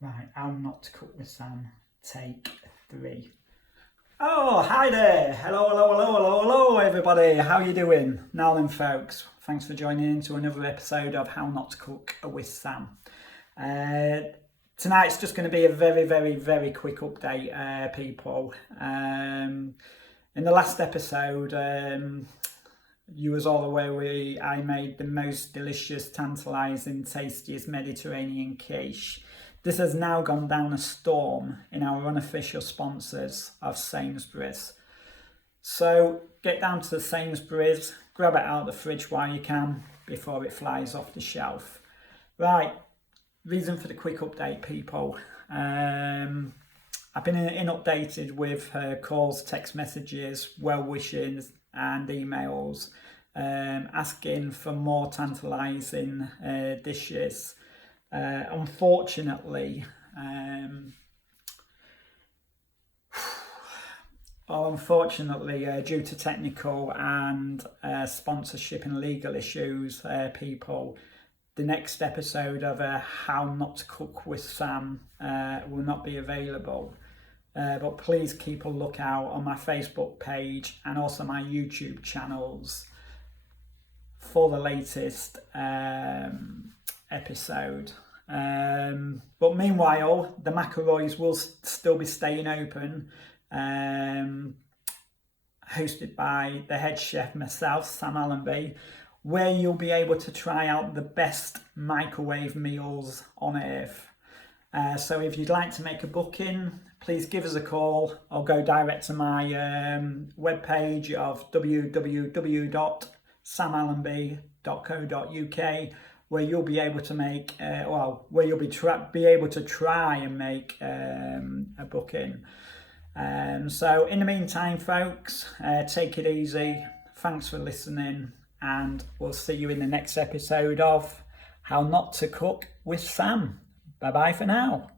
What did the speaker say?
Right, How Not to Cook with Sam, take 3. Oh, hi there. Hello, everybody. How you doing? Now then, folks, thanks for joining in to another episode of How Not to Cook with Sam. Tonight's just going to be a very quick update, people. In the last episode, you was all aware I made the most delicious, tantalising, tastiest Mediterranean quiche. This has now gone down a storm in our unofficial sponsors of Sainsbury's. So get down to the Sainsbury's, grab it out of the fridge while you can before it flies off the shelf. Right, reason for the quick update, people. I've been inundated with calls, text messages, well wishes and emails asking for more tantalising dishes. Unfortunately, due to technical and sponsorship and legal issues, people, the next episode of How Not to Cook with Sam will not be available. But please keep a lookout on my Facebook page and also my YouTube channels for the latest episode. But meanwhile, the macaroys will still be staying open, hosted by the head chef myself, Sam Allenby, where you'll be able to try out the best microwave meals on earth. So if you'd like to make a booking, please give us a call or go direct to my webpage of www.samallenby.co.uk, where you'll be able to make, where you'll be able to try and make a booking. So in the meantime, folks, take it easy. Thanks for listening, and we'll see you in the next episode of How Not to Cook with Sam. Bye bye for now.